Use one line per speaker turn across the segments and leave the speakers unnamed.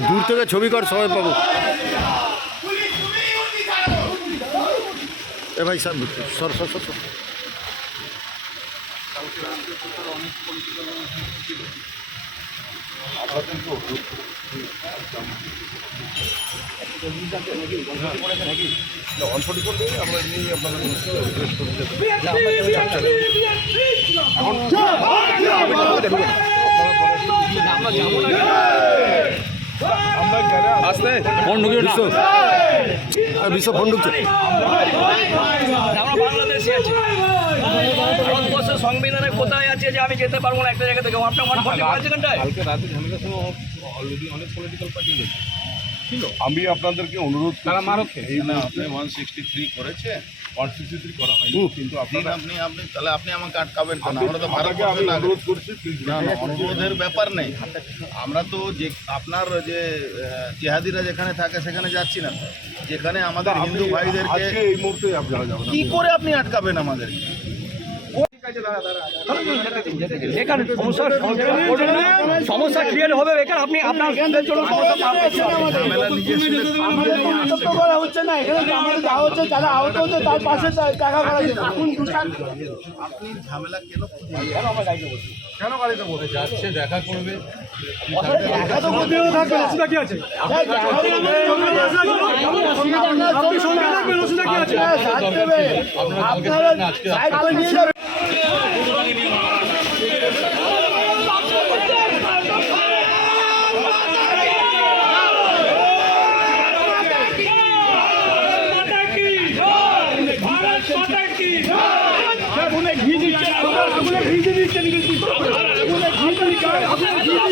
দূর থেকে ছবি কর সবাই পাবো এ ভাই স্যার সর সর সর সর। আর বিশ্ব ফোন ঢুকছে?
আমরা বাংলাদেশে আছি। ভারতবর্ষের সংবিধানে কোথায় আছে যে আমি যেতে পারব না একটা জায়গা থেকে? আপনার ফর্টি পাঁচ সেকেন্ডায়
কালকে রাতে ঝামেলার সময় অলরেডি অনেক পলিটিক্যাল পার্টি গেছে। আমি আপনাদেরকে অনুরোধ তারা মারক।
এখানে আপনি ওয়ান সিক্সটি থ্রি করেছে।
ওয়ান করা হয়নি কিন্তু আপনারা
আপনি আপনি তাহলে আপনি আমাকে আটকাবেন কেন? আমরা তো ভারতবর্ষের
অনুরোধ করছি
না না অনুরোধের ব্যাপার নেই। আমরা তো যে আপনার যে জেহাদিরা যেখানে থাকে সেখানে যাচ্ছি না। যেখানে আমাদের হিন্দু ভাইদেরকে
আজকে এই মুহূর্তে আপনারা যাবেন
কি করে আপনি আটকাবেন আমাদেরকে?
এখানে সমস্যা সমস্যা ক্রিয়েট হবে এখানে আপনি আপনার
করা হচ্ছে না এখানে আমাদের যাওয়া হচ্ছে যারা আহত হচ্ছে তার পাশে টাকা করা
আপনি ঝামেলা কেন?
কেন গাড়িতে বসে যাচ্ছে দেখা করবে
আপনারা ঘি দিচ্ছে আগুনে ঘি দিচ্ছে আগুনে ঘি দিচ্ছে আগুনে ঘি দিচ্ছে ইচ্ছে করে আগুনে ঘি দিচ্ছে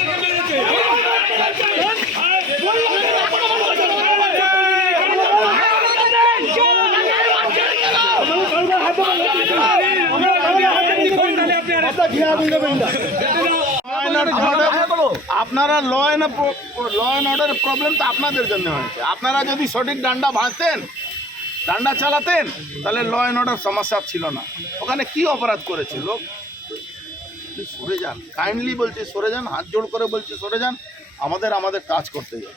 আপনার
law and law and order problem তো আপনাদের জন্য হয়েছে। আপনারা যদি সঠিক ডান্ডা ভাঙতেন ডান্ডা চালাতেন তাহলে ল অ্যান্ড অর্ডার সমস্যা ছিল না। ওখানে কি অপরাধ করেছে লোক? সরে যান। কাইন্ডলি বলছি সরে যান। হাত জোড় করে বলছি সরে যান। আমাদের আমাদের কাজ করতে যান।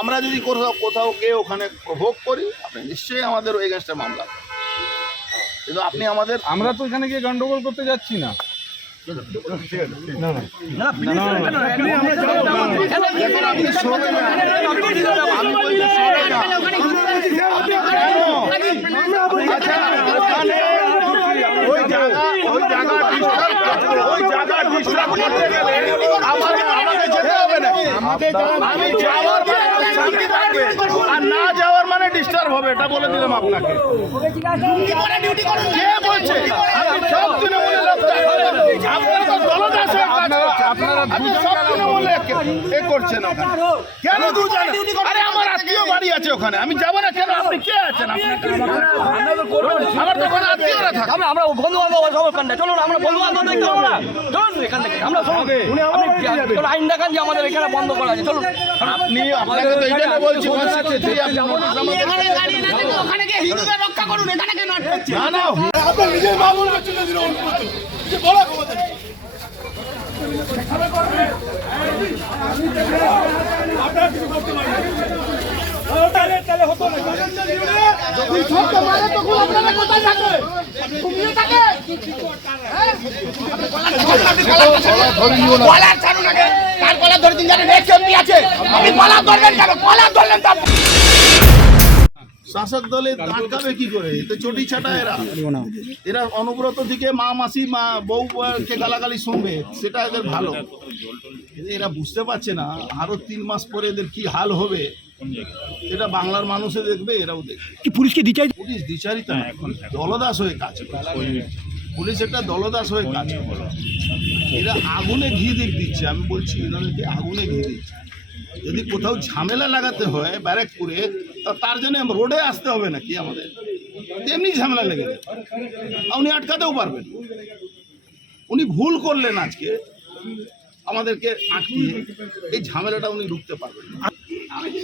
আমরা যদি কোথাও কোথাও গিয়ে ওখানে ভোগ করি আপনি নিশ্চয়ই আমাদের এগেনস্টে মামলা। কিন্তু আপনি আমাদের
আমরা তো এখানে গিয়ে গন্ডগোল করতে যাচ্ছি না।
না। যাওয়ার মানে আর না যাওয়ার মানে ডিস্টার্ব হবে এটা বলে দিলাম আপনাকে সব লোক আপনারা তো দলদাস হয়ে কাজ করছেন। আপনি সব তৃণমূলে এ করছেন ওখানে। কেন? দুজন আরে আমার আত্মীয় বাড়ি আছে ওখানে। আমি যাব না কেন? আপনি কে আছেন? আপনি আমার তো ওখানে আত্মীয়রা থাকে।
আমরা আমরা বন্ধু বান্ধব সব ওখানটা চলুন আমরা বন্ধু বান্ধব দেখতে পাবো না চলুন। এখান থেকে। আমরা সব আপনি আইন দেখান যে আমাদের এখানে বন্ধ করা আছে। চলুন।
আপনি আপনাকে তো এই জন্য বলছি 163 আপনি নোটিশ আমাদের না না
আপনার নিজের বোনকে চিনে দিল বড় ক্ষমতা আপনারা কিছু করতে পারেন তাহলে তাহলে হতো না যখন ছোট্ট মারে তখন আপনারা কোথায় থাকবে ঘুমিয়ে থাকে
কলার ছাড়ুন আগে। কার কলার ধরে আছে। আপনি কলার ধরবেন কেন? কলার ধরলেন তো
শাসক দলে আটকাবে কি করে? এতে চটি ছাটা এরা। এরা অনুব্রত থেকে মা মাসি মা বউ কে গালাগালি শুনবে সেটা এদের ভালো। এরা বুঝতে পারছে না আরও তিন মাস পরে এদের কি হাল হবে? এটা বাংলার মানুষে দেখবে এরাও দেখবে।
পুলিশকে দিচাই
পুলিশ দ্বিচারিতা না এখন দলদাস হয়ে কাজ পুলিশ একটা দলদাস হয়ে কাজ করে। এরা আগুনে ঘি দিক দিচ্ছে আমি বলছি এনাদেরকে আগুনে ঘি দিচ্ছে। যদি কোথাও ঝামেলা লাগাতে হয় ব্যারাকপুরে তার জন্য রোডে আসতে হবে নাকি আমাদের? তেমনি ঝামেলা লেগে যাবে। উনি আটকাতেও পারবেন উনি ভুল করলেন আজকে। আমাদেরকে আটকিয়ে এই ঝামেলাটা উনি রুখতে পারবেন না।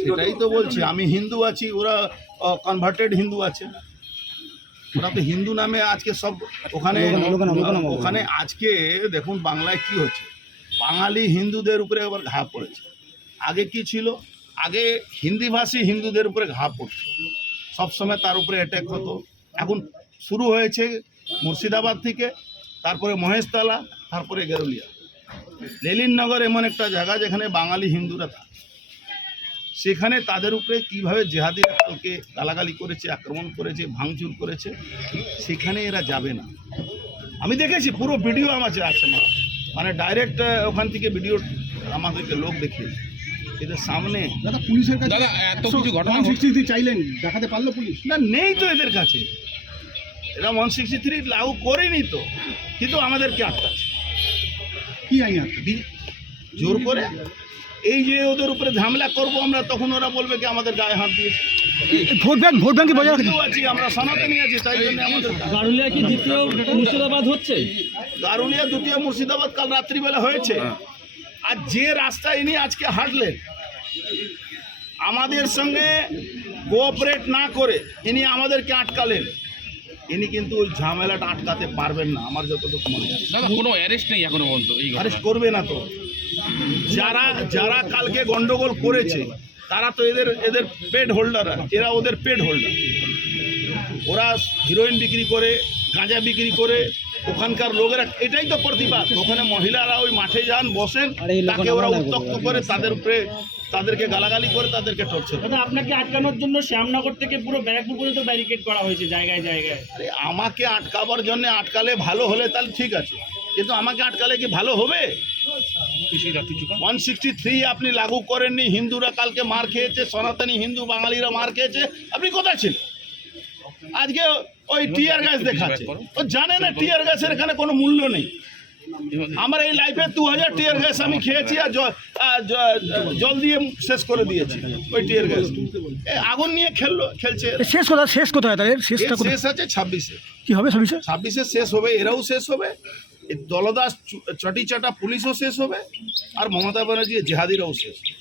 সেটাই তো বলছি আমি হিন্দু আছি ওরা কনভার্টেড হিন্দু আছে। ওরা তো হিন্দু নামে আজকে সব ওখানে ওখানে আজকে দেখুন বাংলায় কি হচ্ছে। বাঙালি হিন্দুদের উপরে আবার ঘা পড়েছে। আগে কি ছিল? আগে হিন্দিভাষী হিন্দুদের উপরে ঘা পড়তো। সবসময় তার উপরে অ্যাটাক হতো। এখন শুরু হয়েছে মুর্শিদাবাদ থেকে, তারপরে মহেশতলা, তারপরে গেরুলিয়া। লেলিননগর এমন একটা জায়গা যেখানে বাঙালি হিন্দুরা থাকে। সেখানে তাদের উপরে কীভাবে জেহাদিরা কালকে গালাগালি করেছে, আক্রমণ করেছে, ভাঙচুর করেছে, সেখানে এরা যাবে না। আমি দেখেছি পুরো ভিডিও আমার আছে। মানে ডাইরেক্ট ওখান থেকে ভিডিও আমাদেরকে লোক দেখিয়েছে। এদের সামনে।
দাদা পুলিশের কাছে দাদা এত কিছু ঘটনা সিক্সটি চাইলেন দেখাতে পারল পুলিশ?
না নেই তো এদের কাছে। এরা ওয়ান সিক্সটি থ্রি লাগু করেনি তো কিন্তু আমাদেরকে আটকাচ্ছে।
কি আইন
জোর করে? এই যে ওদের উপরে ঝামেলা করব আমরা তখন ওরা বলবে কি আমাদের গায়ে হাত দিয়েছে।
ভোট ব্যাংক ভোট ব্যাংকে বজায়
আছি আমরা সনাতনী আছি তাই জন্য আমাদের
গারুলিয়া কি দ্বিতীয় মুর্শিদাবাদ হচ্ছে?
গারুলিয়া দ্বিতীয় মুর্শিদাবাদ কাল রাত্রিবেলা হয়েছে। আর যে রাস্তা ইনি আজকে হাঁটলেন আমাদের সঙ্গে কোঅপারেট না করে ইনি আমাদেরকে আটকালেন। ইনি কিন্তু ওই ঝামেলাটা আটকাতে পারবেন না আমার যতটুকু মনে হয়।
দাদা কোনো অ্যারেস্ট নেই এখনও পর্যন্ত এই
আরেস্ট করবে না তো। যারা যারা কালকে গন্ডগোল করেছে তারা তো এদের এদের পেড হোল্ডার এরা ওদের পেড হোল্ডার ওরা হিরোইন বিক্রি করে গাঁজা বিক্রি করে ওখানকার লোকেরা এটাই তো প্রতিবাদ। ওখানে মহিলারা ওই মাঠে যান বসেন তাকে ওরা উত্তক্ত করে তাদের উপরে তাদেরকে গালাগালি করে তাদেরকে টর্চার
দাদা আপনাকে আটকানোর জন্য শ্যামনগর থেকে পুরো ব্যারাকপুর পর্যন্ত ব্যারিকেড করা হয়েছে জায়গায় জায়গায়।
আরে আমাকে আটকাবার জন্য আটকালে ভালো হলে তাহলে ঠিক আছে। কিন্তু আমাকে আটকালে কি ভালো হবে? ওয়ান সিক্সটি থ্রি আপনি লাগু করেননি হিন্দুরা কালকে মার খেয়েছে সনাতনী হিন্দু বাঙালিরা মার খেয়েছে আপনি কোথায় ছিলেন? আজকে ওই টিয়ার গাছ দেখাচ্ছে। ও জানে না টিয়ার গাছের এখানে কোনো মূল্য নেই। আমার এই লাইফে দু হাজার টিয়ার গ্যাস আমি খেয়েছি আর জল দিয়ে শেষ করে দিয়েছি ওই টিয়ার গ্যাস এ আগুন নিয়ে খেললো খেলছে।
শেষ কোথায় শেষ কোথায় তাদের
এর
শেষটা
শেষ আছে ছাব্বিশে।
কি হবে বিষয়ে
ছাব্বিশে শেষ হবে এরাও শেষ হবে। দলদাস চটি চাটা পুলিশও শেষ হবে আর মমতা ব্যানার্জি জেহাদিরাও শেষ হবে।